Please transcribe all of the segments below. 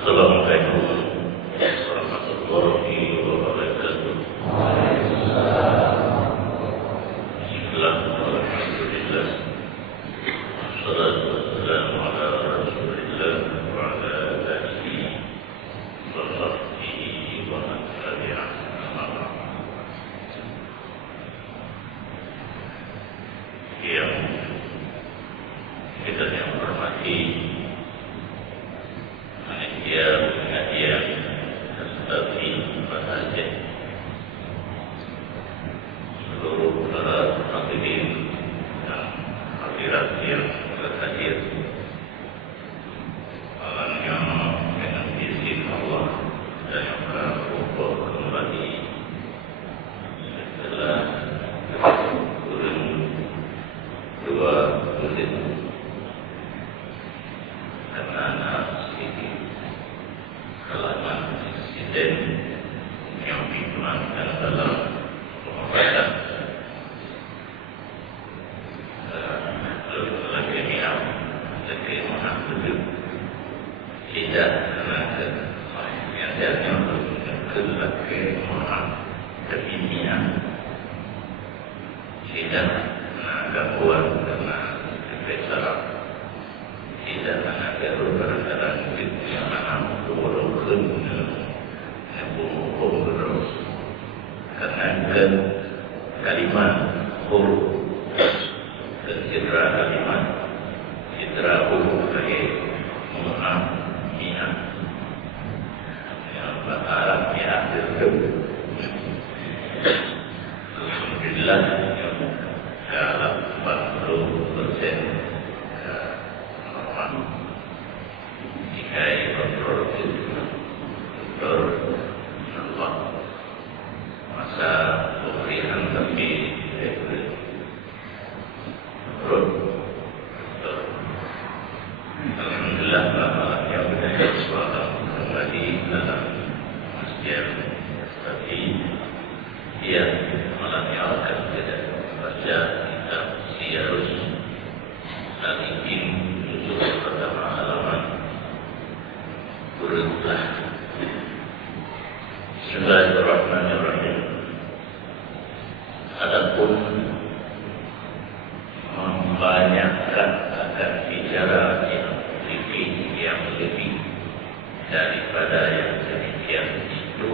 Assalamualaikum warahmatullahi wabarakatuh. Alhamdulillah. Wassalatu wassalamu ala Rasulillah wa ala alihi wa sahbihi wa man tabi'ahu. Yang kita yang hormati pengajian tetapi bahagia seluruh para hadirin dan hadirat yang berhadir malamnya dengan izin Allah dan yang berkumpul kembali setelah kurun 2 bulan karena halangan insiden yang digunakan dalam pengobatan leukemia itu tidak karena kebiasaannya leukemia tidak karena gangguan karena efek saraf tidak karena kerusakan yang mana walaupun hukum terus karena kalimat huruf dan cedera kalimat cedera huruf sebagai mu'amiyah yang bahasa Arab akhir alhamdulillah dalam 40% normal jika kontrol Allah masa pemberian tapi alhamdulillah yang berada suara kembali dalam masjid tapi dia malamnya akan tidak baca kitab Siyarus Salihin juzuk pertama halaman kurutlah. Bismillahirrahmanirrahim. Adapun membanyakkan akan bicara yang fikih yang lebih daripada yang demikian itu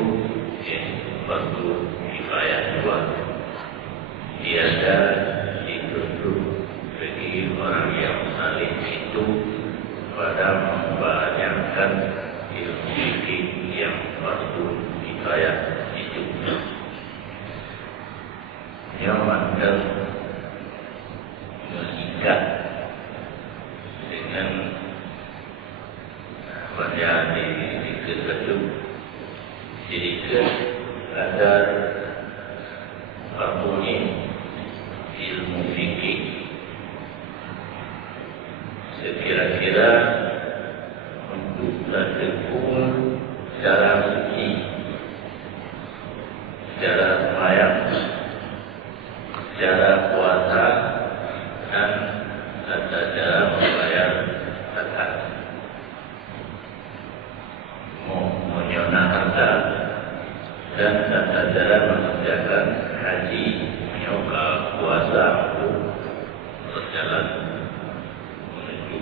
fardu kifayah juga. Tiada dituntut bagi orang yang saling itu pada membanyakkan ilmu fikih yang fardu kifayah itu. Yang anda mengikat dengan pada di kesatu sedikit kadar fardunya ilmu fikih sekira-kira untuk tertekun secara suci, secara sembahyang, secara puasa dan tata cara membayar zakat, menyunah harta dan tata cara mengerjakan haji, yoga, puasa untuk berjalan menuju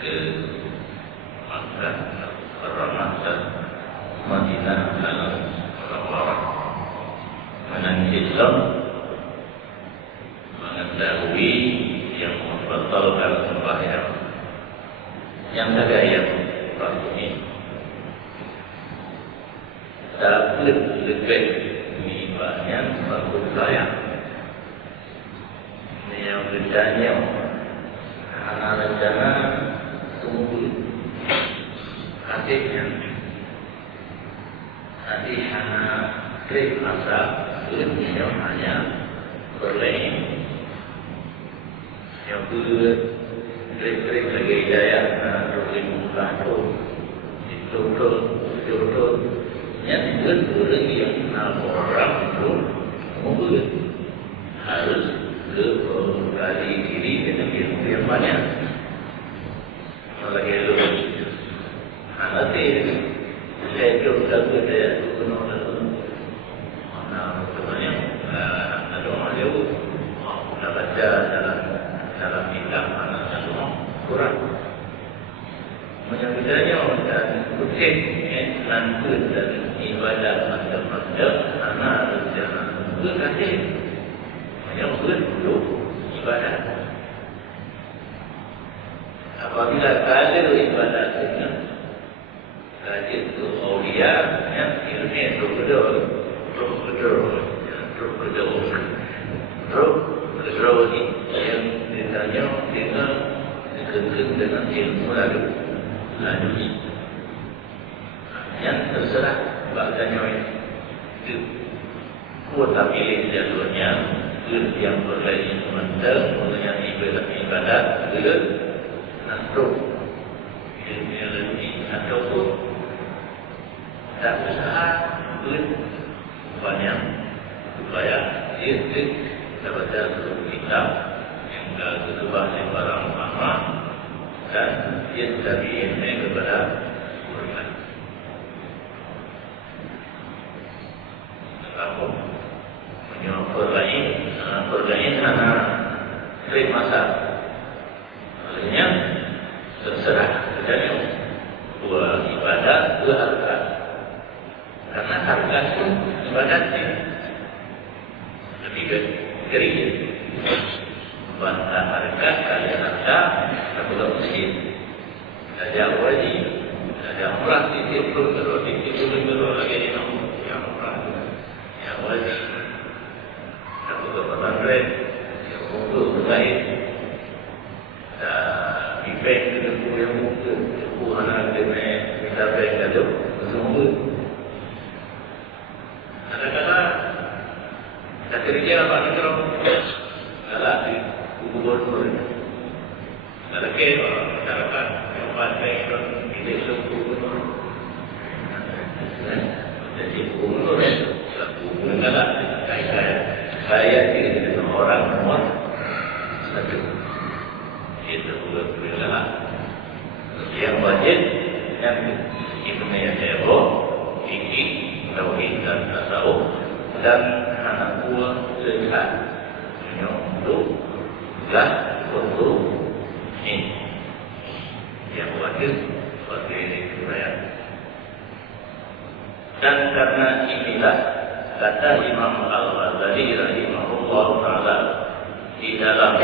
ke Makkah, Ramadan, Madinah dan Munawwarah. Menang Islam mengetahui yang membatalkan sembahyang yang ada yang fardu ini. Tapi lebih banyak fardu kifayah. Yang bedanya anak rencana tunggu adiknya nanti anak klik masa ilmunya hanya berlain yang kedua klik lagi hidayah ilmu kahtu itu yang kedua yang orang itu mungkin harus kembali diri dengan ilmu yang banyak. Lagi Mudah-mudahnya dan kutip lanjut dan ibadah macam-macam anak rencana berkasih yang berduduk ibadah. Apabila kader ibadah dengan kader itu awliya yang ilmu itu betul ini yang ditanya dengan ilmu lalu yang terserah bahasanya itu kuota pilih jalurnya yang berkaitan instrumental mengenai ibadat ke nasrul ilmu ataupun tak usaha banyak supaya dia dapat seluruh kitab yang kedua barang lama dan dia dari ini kepada Quran. Aku perlain anak sering masa, maksudnya terserah dari dua ibadah dua harga, karena harga itu ibadatnya lebih kering. Bantah harga kalian ada satu masjid, ada wajib, ada murah di situ, di situ lagi di nomor yang murah, yang wajib, satu pesantren, yang untuk baik, di bank itu yang untuk anak dengan minta bank ada semua. Ada tak kerja apa ni kalau kalau di gubernur, kalau kita masyarakat yang pandai di desa gubernur, jadi gubernur kalau saya ini dengan orang semua satu itu gubernur yang wajib yang itu menyebut ini tauhid dan tasawuf dan anak buah sehat untuk untuk ini yang wajib sebagai riwayat. Dan karena inilah kata Imam Al-Ghazali rahimahullah taala di dalam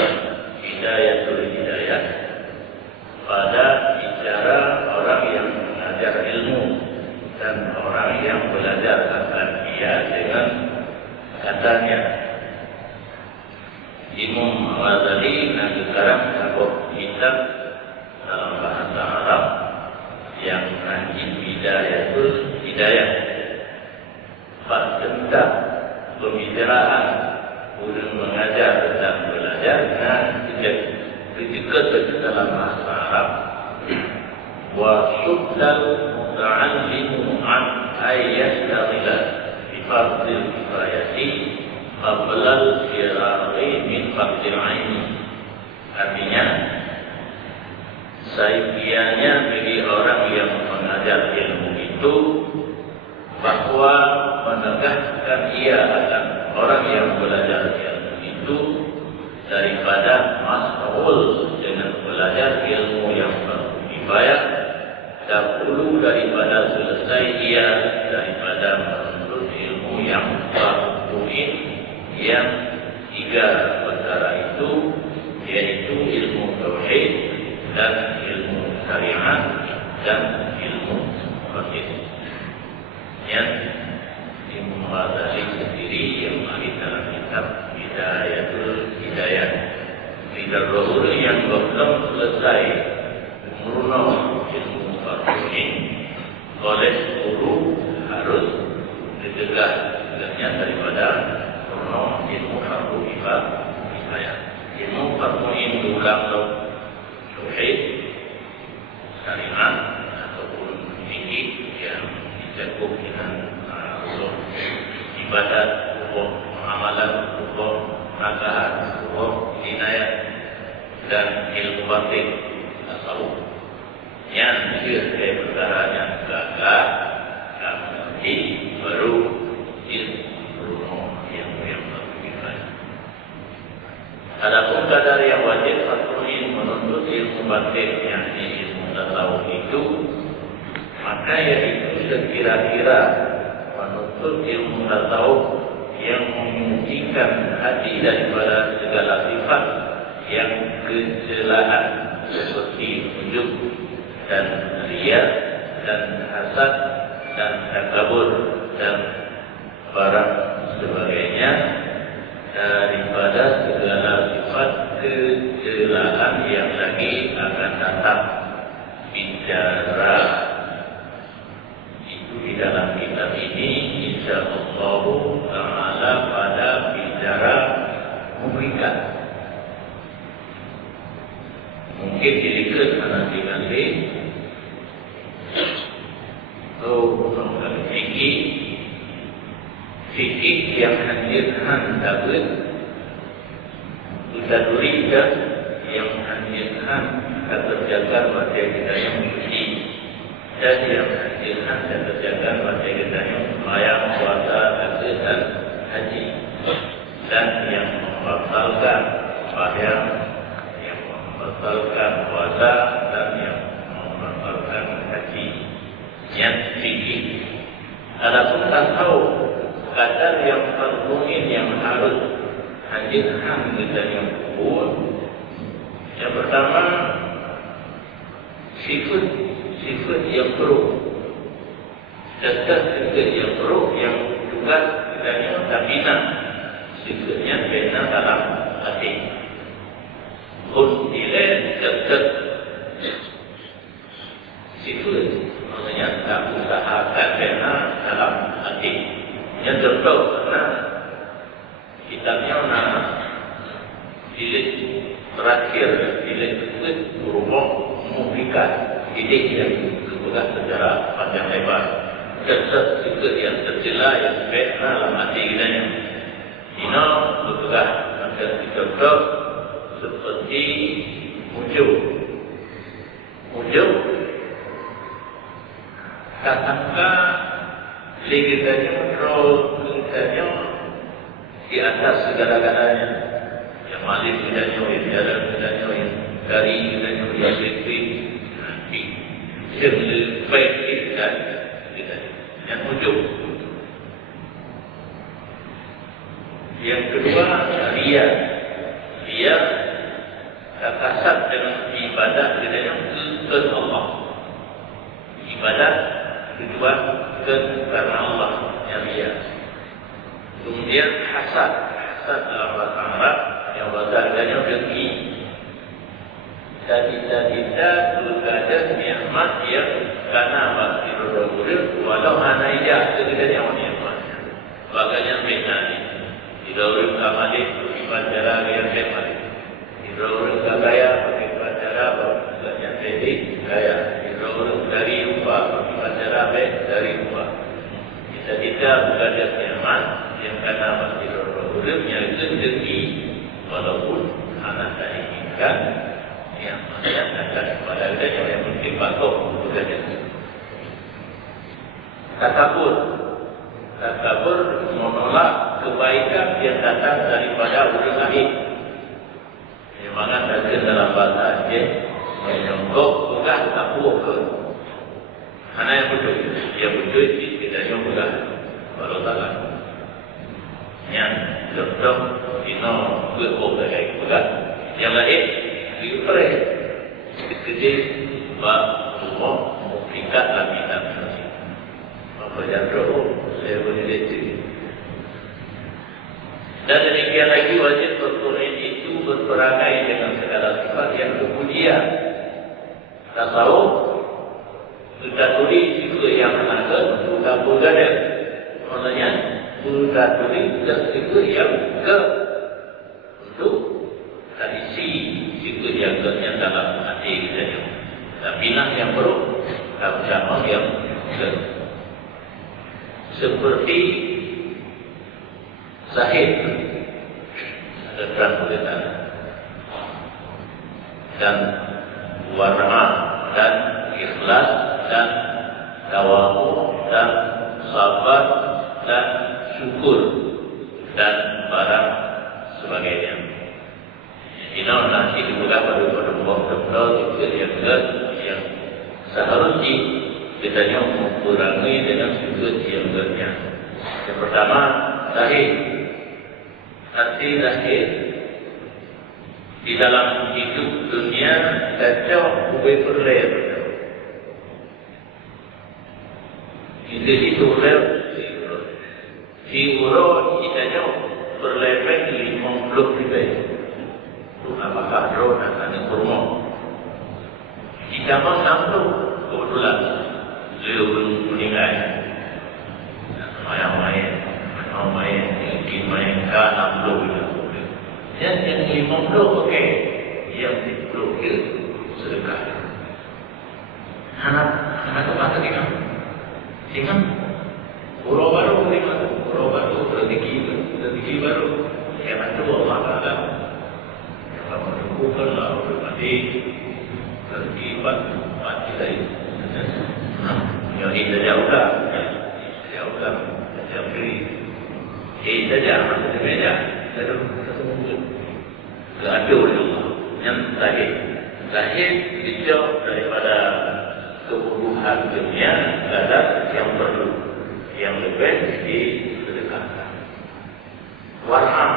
Hidayatul Hidayah pada bicara orang yang mengajar ilmu dan orang yang belajar akan dia dengan katanya Imam Al-Ghazali dan sekarang takut kitab dalam bahasa Arab yang nanti Hidayatul Hidayah tentang pembicaraan guru mengajar dan belajar dan ketika dalam bahasa Arab wa suddal muta'allimu an ayyastagila bi fardil kifayati qabla al-firari min fardil aini. Artinya saidianya bagi orang yang mengajar ilmu itu bahwa menegakkan ia akan orang yang belajar ilmu itu daripada mas'ul dengan belajar ilmu yang berkifayah dahulu daripada selesai ia daripada menuntut ilmu yang berkuin yang tiga perkara itu yaitu ilmu tauhid dan ilmu syariat dan ilmu fikih. Yang Imam Ghazali sendiri yang ahli dalam kitab Hidayatul Hidayah tidak dahulu yang belum selesai menurunkan ilmu fikih oleh guru harus dicegah daripada menurunkan ilmu fikih. Ilmu fikih diulang tauhid syariat ataupun fikih yang cukup dengan usul ibadat, hukum amalan, hukum rakaat, hukum inayat dan ilmu batin tasawuf. Yang tiga perkara yang gagal nanti baru ilmu yang berkifayah. Adapun kadar yang wajib fatruin menuntut ilmu batin yang ilmu tasawuf tasawuf itu, maka yaitu sekira-kira menuntut ilmu tasawuf yang menyucikan hati daripada segala sifat yang kecelaan seperti ujub dan riya dan hasad dan takabur dan barang sebagainya daripada segala sifat kecelaan yang lagi akan datang. Bicara itu di dalam kitab ini insyaallah taala pada bicara memberikan. Mungkin dilihat nanti fikih yang hadirkan dapat kita tuliskan yang hadirkan terjaga materi kita yang suci dan yang hadirkan terjaga materi kita yang sembahyang, puasa, zakat dan haji, dan yang membatalkan sembahyang, yang membatalkan puasa dan yang membatalkan haji. Yang fikih. Adapun tasawuf, kadar yang termungkin yang harus hadirkan kita yang kubur. Yang pertama, sifat yang perlu. Dasar sifat yang perlu yang juga kitanya tak bina. Sifatnya bina dalam hati. Nilai dasar sifat, maksudnya tak usahakan bina dalam hati. Yang contoh, karena kitabnya bilik terakhir, bilik tersebut berhubung memberikan bilik yang terbuka secara panjang lebar. Dasar sifat yang tercela yang bina dalam hati kita yang ini bertukar. Macam contoh seperti ujub. Katakan kita di atas segala-galanya. Yang malik kitanya, yang jalan kitanya, yang dari kitanya, yang listrik, baik kita, yang ujub. Yang kedua, riya. Riya terkasat dengan ibadah kitanya ke Allah. Ibadah tujuan karena Allah yang riya. Kemudian hasad dalam bahasa Arab yang bahasa Arabnya dengki. Cita-cita berada nikmat yang karena masih berdoa walau hanya ijah sekedar yang nikmat. Bagainya bina ni. Tidak sama dia berbicara yang nikmat. Tidak kaya berbicara yang sedih kaya. Tidak dari rupa berbicara dari rupa. Cita-cita berada nikmat yang karena masih berdoa itu dengki walaupun anak tak inginkan yang maksudnya akan kepada kita yang mungkin patuh bekerja. Takabur menolak kebaikan yang datang daripada orang lain. Memang ada dalam bahasa Aceh menyonggok bukan takbur ke. Karena yang betul, kita nyonggok kalau salah. Yang contoh ino berhubung dengan bukan. Yang lain diurai kecil bahawa mengikat lapisan nasi. Apa yang roh saya boleh lihat. Dan demikian lagi wajib bertauhid itu berperangai dengan segala sifat yang kemudian. Tasawuf sudah tulis juga yang ada sudah berada. Maksudnya sudah tulis juga yang ke untuk tradisi itu yang dalam hati kita yang binah yang perlu sama yang seperti sahih ada tranquilitas dan warna dan ikhlas dan tawadhu dan sabar dan syukur dan barang sebagainya. Ini nanti dibuka pada buah-buah juga yang Ceritanya mengurangi dengan sudut yang banyak. Yang pertama, lahir. Arti lahir di dalam hidup dunia kacau ubai perlayan. Ini itu perlayan. Si uro kitanya perlayan 50 ribu. Apakah roh akan kurma? Jika mau 60 kebetulan beliau belum meninggal. Main mungkin mainkan 60 yang 50 okey, yang 10 ke sedekah. Anak tu kata tinggal pura baru rezeki baru yang itu Allah Taala yang menentukanlah mati terlibat mati dari yang ini jauh dah saja masih beda gaduh yang lahir dijauh daripada kebutuhan dunia ada yang perlu yang lebih disedekahkan. War'a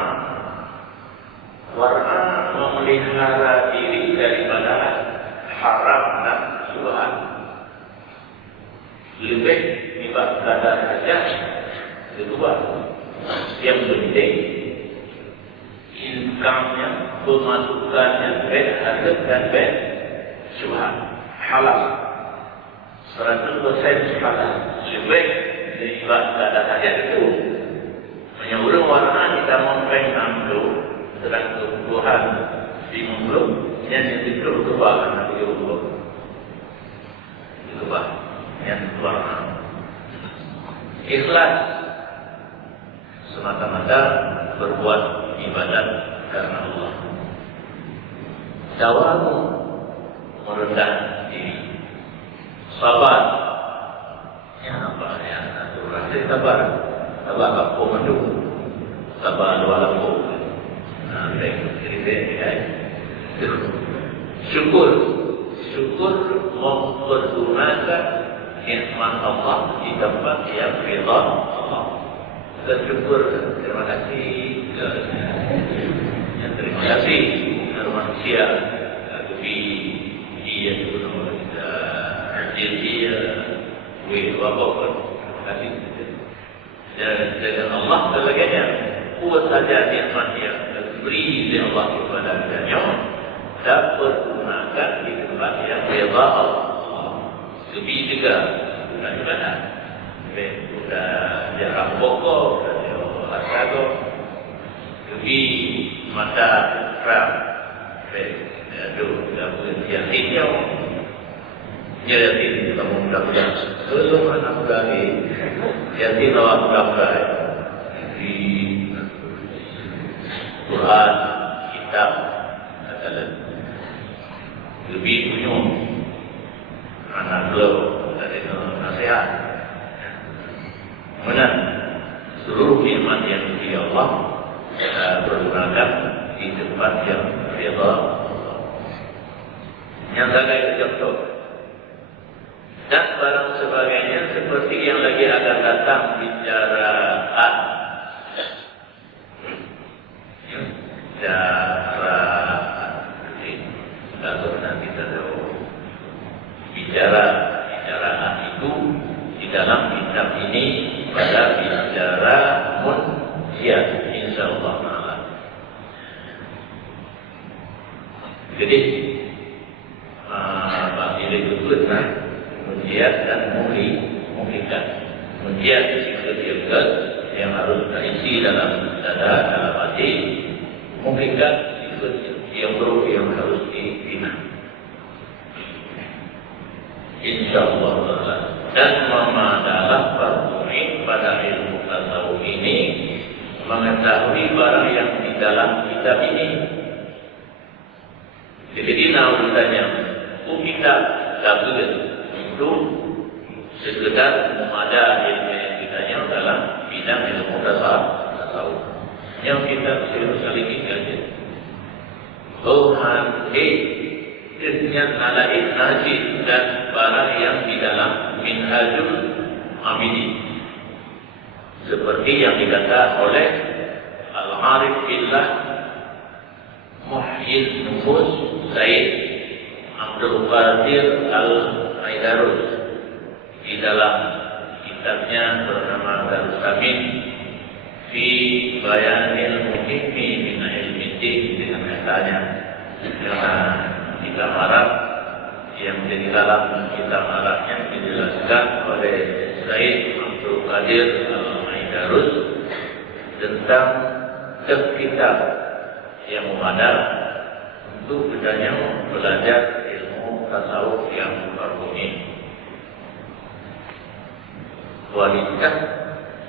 memelihara diri daripada haram dan syubhat. Lebih ibadah saja. Kedua, yang penting income-nya, pemasukannya baik hasil dan baik syubhat, halal, 100% halal. Lebih ibadah saja itu. Menyuruh warna kita mempegang itu sedang kebutuhan di mulut yang itu berubah nanti berubah yang warna ikhlas semata-mata berbuat ibadat karena Allah. Tawadhu merendah diri, sabar. Sabar apa mendukung, sabar walaupun syukur mempergunakan nikmat Allah di tempat yang ridha Allah. Bersyukur, terima kasih kepada manusia tapi dia juga kita hadir dia walaupun kasih dengan Allah sebagainya buat saja nikmat yang diberi oleh Allah kepada kita dapat gunakan di tempat yang ridha Allah. Lebih juga guna ibadah. Sudah jarak pokok, sudah olahraga. Lebih mata terang. Sudah yakinnya yakin kita mudah-mudahan belum anak muda ini yakin Allah mudah-mudahan di Quran kitab adalah lebih punya anak beliau dari nasihat mana seluruh nikmat yang diberi Allah bergunakan di tempat yang ridha yang saya contoh. Dan barang sebagainya seperti yang lagi akan datang bicaraan nanti kita bicaraan itu di dalam kitab ini pada bicara manusia insyaallah taala. Jadi ini betul mujiat dan mulikat. Mujiat sifat yang harus terisi dalam dada, dalam hati. Mulikat sifat yang baru yang harus dibina. InsyaAllah dan memadalah permunik pada ilmu tasawuf ini mengetahui barang yang di dalam kitab ini. Jadi urusannya kita tak itu sekedar ada ilmu yang ditanya dalam bidang ilmu tasawuf yang kita serius kali ini kaji. Tuhan dengan alaik najis dan barang yang di dalam Minhajul Abidin, seperti yang dikatakan oleh Al-Arif Billah Muhyiddin Nufus Said Abdul Qadir Al-Aidarus di dalam kitabnya bernama Darus Samin fi Bayanil Muhimmi min Ilmiddin, dengan katanya dengan kitab Arab yang menjadi dalam kitab Arabnya dijelaskan oleh Said Abdul Qadir Al-Aidarus tentang kitab yang memadai untuk bedanya belajar ilmu tasawuf yang berhubungan. Walidah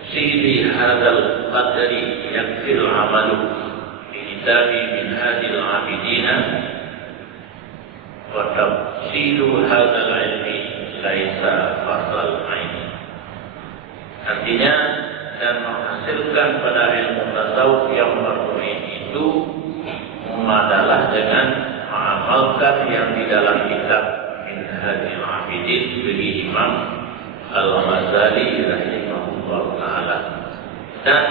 sili hadal qadri yakfil amalu bitabi min hadil abidina wa tafsilu hadal ilmi laisa fasal aini. Artinya, dan menghasilkan pada ilmu tasawuf yang berhubungan itu memadalah dengan mengamalkan yang di dalam kitab Minhajul Abidin bagi Imam Al-Ghazali rahimahullah ta'ala, dan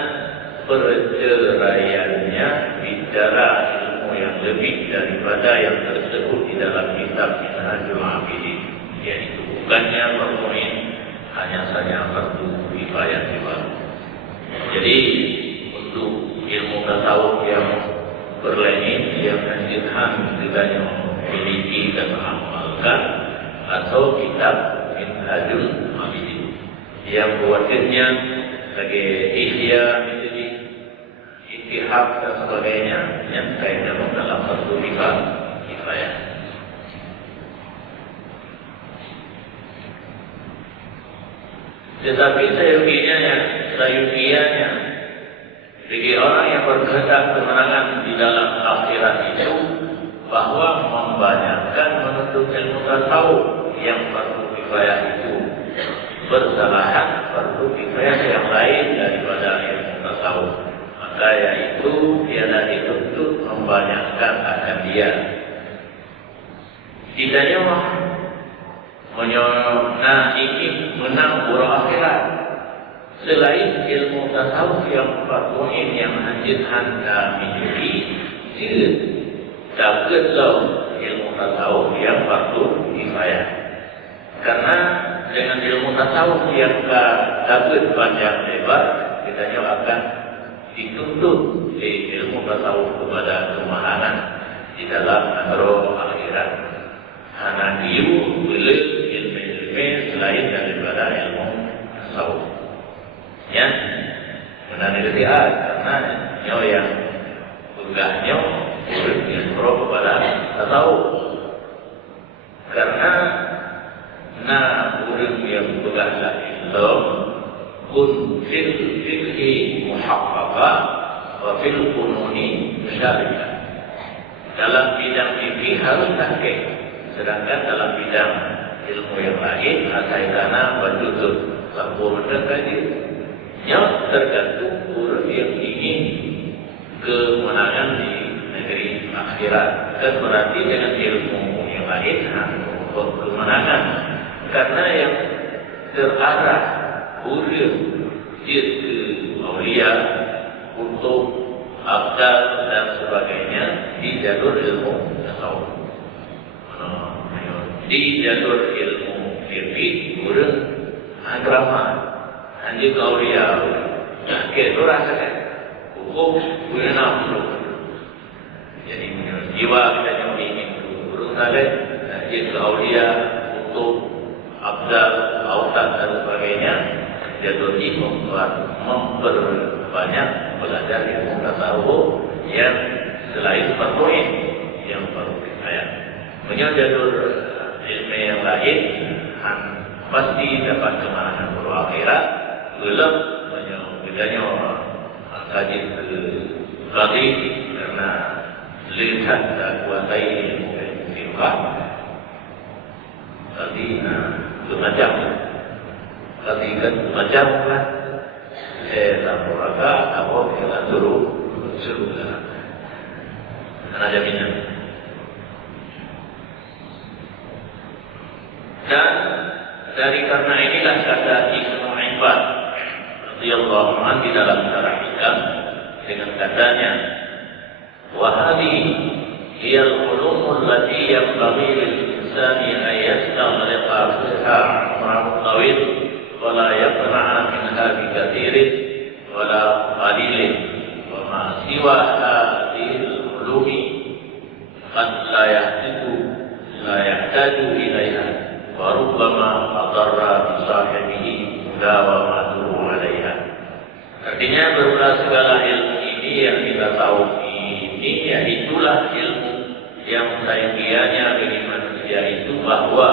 perceraiannya bicara ilmu yang lebih daripada yang tersebut di dalam kitab Minhajul Abidin, yaitu bukannya berpoin hanya saja fardu kifayah saja. Jadi untuk ilmu tasawuf yang berlain yang menjadikan tidaknya memiliki dan mengamalkan, atau kitab Minhajul Abidin yang buatnya sebagai ihya, menjadi ittihad dan sebagainya yang kaitannya dalam fardu kifayah. Tetapi sayukianya bagi orang yang berkehendak kemenangan di dalam akhirat itu, bahwa membanyakkan menuntut ilmu tasawuf yang fardu kifayah itu bersalahan fardu kifayah yang lain daripada ilmu tasawuf, maka yaitu tiada dituntut membanyakkan akan dia. Tidaknya ingin menang buruk akhirat selain ilmu tasawuf yang fardu yang anjir anda miliki, takutlah ilmu tasawuf yang fardu kifayah. Karena dengan ilmu tasawuf yang takut panjang lebar, kita akan dituntut di ilmu tasawuf kepada kemahanan di dalam roh akhirat. Karena dia boleh ilmu selain daripada ilmu tasawuf. Ya, menandakan karena nyawa yang enggaknya boleh roh kepada tasawuf. Karena urut yang bergala Islam kun fil fikhi muhaqqaqah wa fil fununi musyarikah. Dalam bidang fikih harus tahqiq, sedangkan dalam bidang ilmu yang lain asaitana berjudul lampur kaji. Yang tergantung urut yang ingin kemenangan di negeri akhirat, dan berarti dengan ilmu yang lain kemenangan. Karena yang terarah urut ke aulia untuk abdal dan sebagainya di jalur ilmu tasawuf. Di jalur ilmu fikih urut agama anjing aulia, kita rasakan hukum punya nafsu. Jadi jiwa kita yang ingin urut ada anjing aulia untuk abdal, autat dan sebagainya, jalur ini memperbanyak belajar ilmu tasawuf yang selain farduin yang fardu kifayah. Punya jalur ilmu yang lain pasti dapat kemenangan buruk akhirat. Belum bedanya kaji tadi karena lihat dan kuasai ilmu fikih tadi macam tadi kan macam lah laporaga apa yang suruh karena jaminan. Dan Dari karena inilah kata Ibnu Abbas radhiyallahu anhu di dalam syarah Hikam dengan katanya, wa hadhihi hiya al-ulum allati yanbaghi lil-insani an yastaghriqa fiha umran tawil wa la yaqna'a minha bi kathirin wa la qalilin wa ma siwa hadhihi al-ulumi qad la yahtaju ilaiha wa rubbama adarra bi sahibihi mudawamatuhu alaiha. Artinya berulah segala ilmu ini yang kita tahu ini, ya itulah ilmu yang sayangnya bagi manusia itu bahwa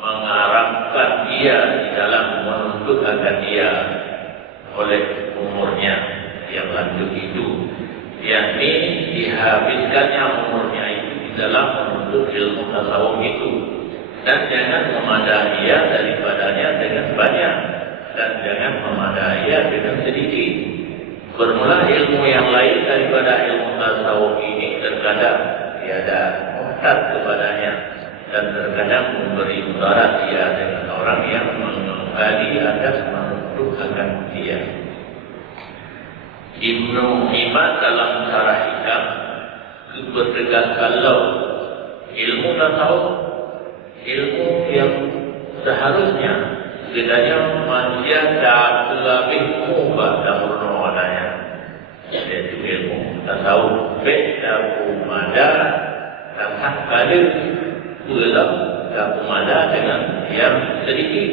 mengarahkan dia di dalam menuntut agar dia oleh umurnya yang lanjut itu, yakni dihabiskannya umurnya itu di dalam menuntut ilmu tasawuf itu, dan jangan memadai daripadanya dengan banyak, dan jangan memadai dengan sedikit. Bermula ilmu yang lain daripada ilmu tasawuf ini terkadang tiada muhtaat kepadanya, dan terkadang memberi mudarat dia dengan orang yang menggali atas menuntut akan dia. Ibnu Hibban dalam syarah Hikam bertegas kalau ilmu tasawuf, ilmu yang seharusnya setidaknya manusia tak lebih mubah dan bernoadanya, yaitu ilmu tasawuf beda kumada dan tak ada pula tak kumada dengan yang sedikit.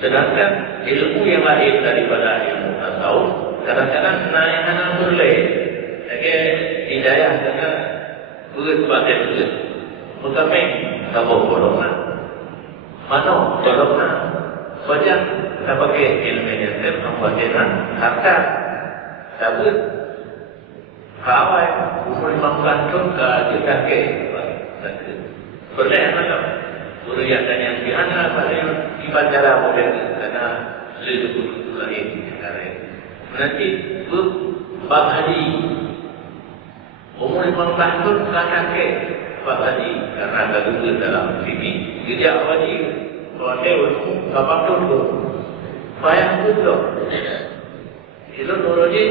Sedangkan ilmu yang lain daripada ilmu tasawuf kadang-kadang naik anak boleh lagi hidayah dengan berat batin berat mengambil tabur golongan mana golongan wajah kita pakai ilmu yang terkembangkan harta tapi kawai umur 15 tahun kita ke boleh mana guru yang tanya di mana boleh dibaca boleh karena lebih lain nanti Pak Haji umur 15 tahun kakak Pak Haji karena ada dulu dalam sini dia Haji kalau kapan dulu bayang dulu itu Haji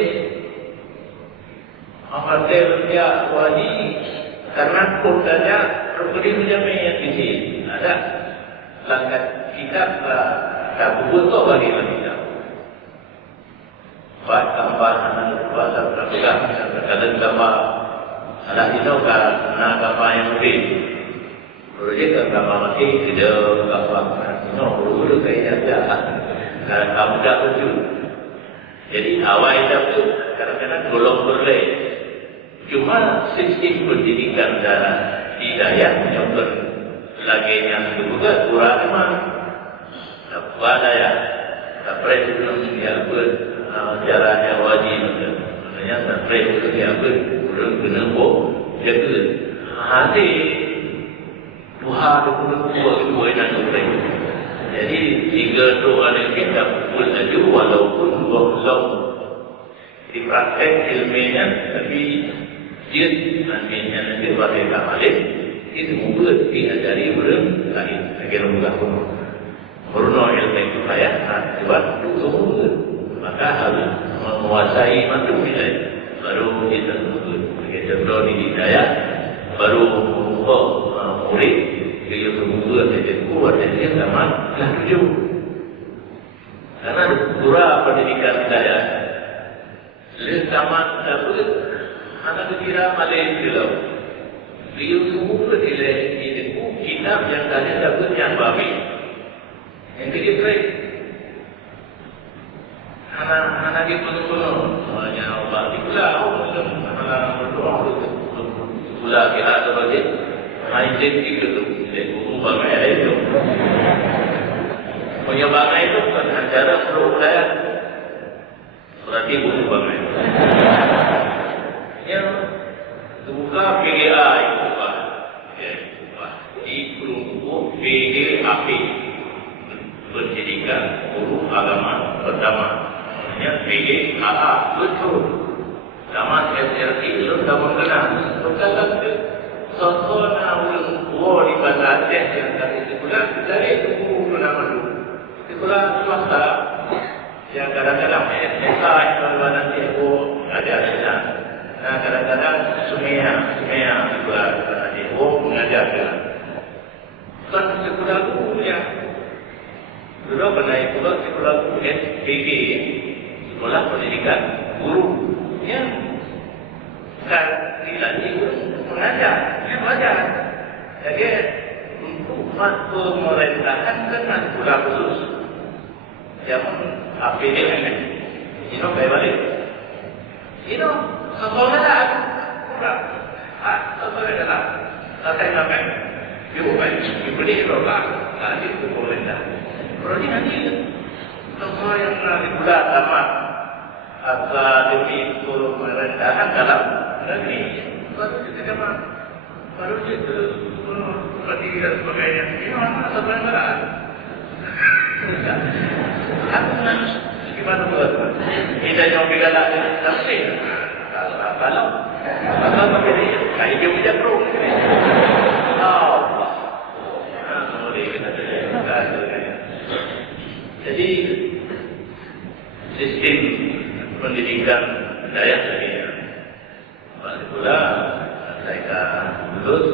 apa dia Haji karena kodanya berbeda macam yang di sini ada langkah kita tak butuh bagi kita. Tambah anak bahasa terbuka kadang tambah anak itu nak apa yang lebih projek tambah masih tidak apa dulu kayaknya kamu tak betul. Jadi awal itu kadang-kadang golong berlai cuma sistem pendidikan dan hidayah yang berlagainya juga kurang memang pada ya sampai sebelum dia caranya wajib maknanya sampai itu dia belum kena jaga hati Tuhan dua dan sampai jadi 3 doa yang kita pun saja walaupun belum dipraktek ilmiahnya tapi dia nanti pada kamalin itu mula diajari belum lain agar mudah Bruno ilmu itu saya sebab itu maka harus menguasai mantu nilai baru kita contoh di hidayah baru murid dia semua saja kuat dan dia sama dah 7 karena surah pendidikan hidayah sama dapat anak kira Malaysia dia semua nilai itu kitab yang tadi dapat yang babi yang kedua anak itu penuh semuanya Allah dikulah anak berdoa dikulah kira sebagai majid itu buku bangai itu punya bangai itu bukan acara perlu saya berarti buku bangai yang buka PGA itu buka di buku PGAP pendidikan guru agama pertama yang PGAA betul sama SRT belum dah mengenal betul contohnya ulun di bahasa Aceh yang dari sebulan dari itu kadang-kadang mesaj kalau nanti aku ada sana. Nah, kadang-kadang Sumia juga nanti aku mengajar dia. Bukan sekolah guru ya. Dulu pernah ikut sekolah guru SPG, sekolah pendidikan guru. Ya, kan tidak guru mengajar, belajar. Jadi untuk pemerintahan kan sekolah khusus. Yang APD ini, ini baik balik. Ini sekolah dah, kurang. Sekolah dah. Saya nampak, ibu baik, ibu ni berapa? Nanti itu pemerintah. Kalau nanti semua yang nanti bulan tamat akademi pemerintahan dalam negeri baru kita dapat, baru kita pendidikan sebagainya. Ini mana sebenarnya? Aku nak gimana buat? Kita yang bergerak dengan tafsir. Kalau apa begini, saya dia punya pro. Allah. Jadi sistem pendidikan daya saya, bagi pula saya lulus,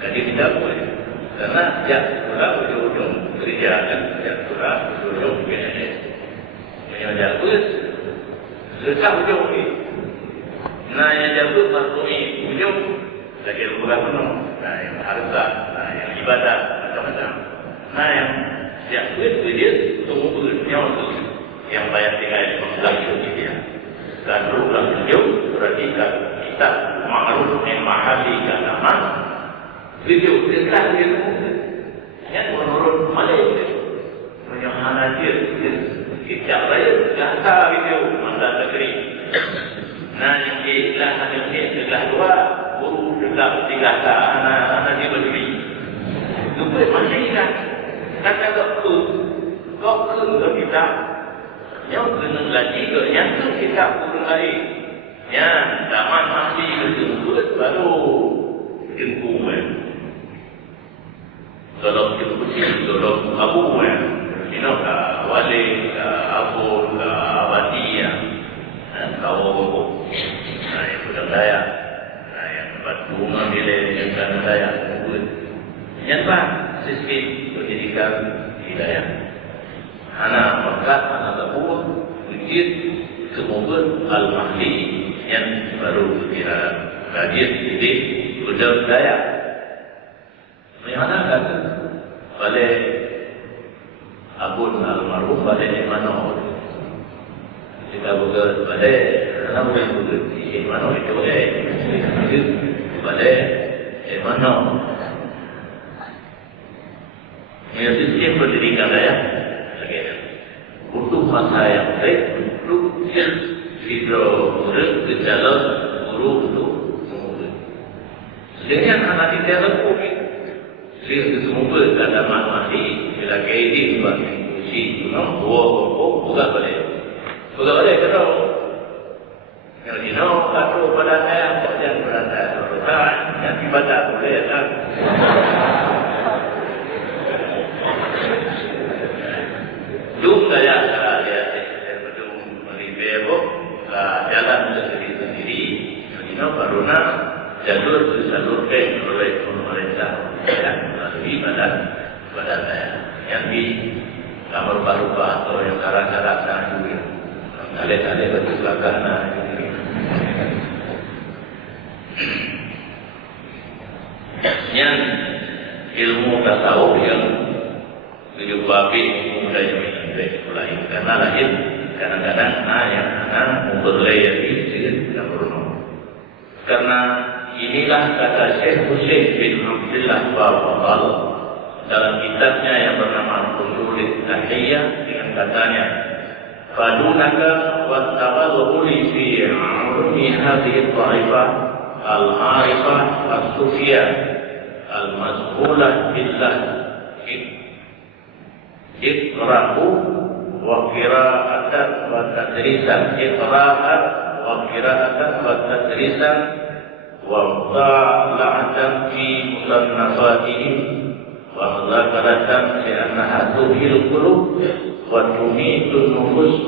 jadi tidak boleh. Karena sejak sekolah ujung-ujung kerja dan sejak sekolah ujung-ujung PNS. Yang jauh letak ujung ni. Nah yang jauh masuk ni ujung lagi sekolah penuh. Nah yang harta, nah yang ibadah macam-macam. Nah yang sejak dia tunggu yang bayar tinggal di Malaysia dia. Dan berulang ujung berarti kita maklum yang mahali agama. Video tentang dia yang menurut Malaysia menyahana dia kita bayar jasa video mandat negeri. Nah yang diiklan hanya ni setelah dua guru setelah tiga anak dia berdiri. Lupa Malaysia kata doktor kita yang kena lagi ke yang tu kita guru lain yang zaman masih berjumpa baru jumpa. Tolong dipuji, tolong abu wali, abu, abadi kau yang sudah daya, yang tempat bunga milik yang sudah daya, yang sistem pendidikan hidayah. Anak berkat, anak terbuat, wujud semoga al-mahdi yang baru kira kajian didik sudah daya. Menyatakan oleh Abun almarhum pada Imano. Kita bukan pada anak bukan bukan Imano itu pada Imano. Sistem pendidikan saya, untuk masa yang baik, untuk video gejala guru untuk murid. Dengan anak kita lebih dia semoga ada mati bila kaidi bagi uji no bukan boleh kalau yang dino atau pada saya jangan berada berada yang ibadah boleh kan dulu saya belum melibebo jalan sendiri dino baru jalur oleh pemerintah melalui badan saya yang di kamar baru atau yang karak-karak sana juga kali-kali baju belakang yang ilmu tasawuf yang dijumpai mudah yang lain karena lahir kadang-kadang yang memperlayar ini tidak berulang karena inilah kata Syekh Husain bin Abdullah Barbahal dalam kitabnya yang bernama Ushul Tahiyah dengan katanya fadunaka wa tabalghuli fi ulumi hadhihi al-ta'ifah al-arifah as-sufiyah al-mazhulah billah iqra'u wa qira'atan wa tadrisan iqra'at wa qira'atan wa tadrisan wa mutaala'atan fi musannafatihim ومذاكرة لأنها تحيي القلوب وتميت النفوس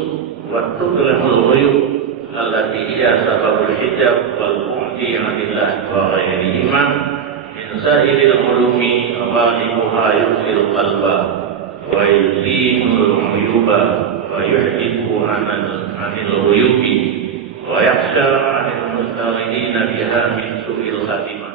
وتكرم الغيوب التي هي سبب الحجاب والبعد عن الله وغيرهما من سائر العلوم. غالبها يبصر القلب ويزيل العيوب ويحجب عن الغيوب ويخشى عن المستغنين بها من سوء الخاتمة.